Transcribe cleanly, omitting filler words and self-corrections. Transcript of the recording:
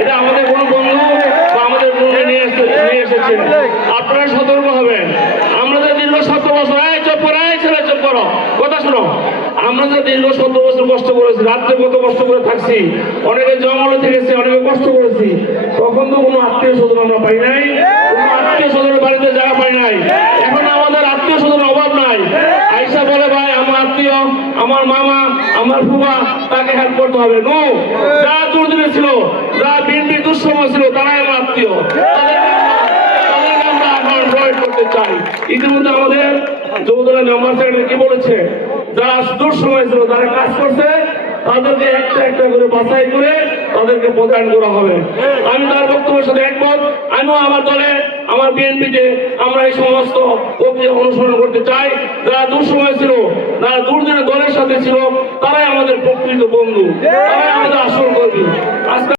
এটা আমাদের কোনো বন্ধু বা আমাদের বন্ধু নিয়ে এসেছে। আপনারা সতর্ক হবেন। আমরা যে দীর্ঘ 17 বছর ছেলে চুপ করো, কথা শোনো। আমরা যে দীর্ঘ 17 বছর কষ্ট করেছি, রাত্রে কত কষ্ট করে থাকছি, অনেকে জঙ্গলে থেকেছে, অনেকে কষ্ট করেছি, তখন তো কোনো আত্মীয় স্বজন আমরা পাই নাই, কোনো আত্মীয় স্বজনের বাড়িতে জায়গা পাই নাই। এখন আমাদের আত্মীয় স্বজনের অভাব নাই। আইসা বলে ভাই আমার আত্মীয়, আমার মামা, আমার ফুফা, তাকে হেল্প করতে হবে। নো, যা দুর্দিনে ছিল, যা বিএনপি দুঃসময় ছিল, তারাই আমার আত্মীয়, তাদেরকে আমরা এখন প্রয়োগ করতে চাই। ইতিমধ্যে আমাদের যুবদলের মেম্বার সেক্রেটারি কি বলেছে, যারা দুঃসময় ছিল, তারা কাজ করছে, তাদেরকে একটা একটা করে বাছাই করে তাদেরকে প্রদান করা হবে। আমি তার বক্তব্যের সাথে একমত। আমিও আমার দলে, আমার বিএনপিতে আমরা এই সমস্ত প্রক্রিয়া অনুসরণ করতে চাই। যারা দুঃসময় ছিল, যারা দুর্দিনে দলের সাথে ছিল, তারাই আমাদের প্রকৃত বন্ধু, তারাই আমাদের আসল কর্মী। আজকে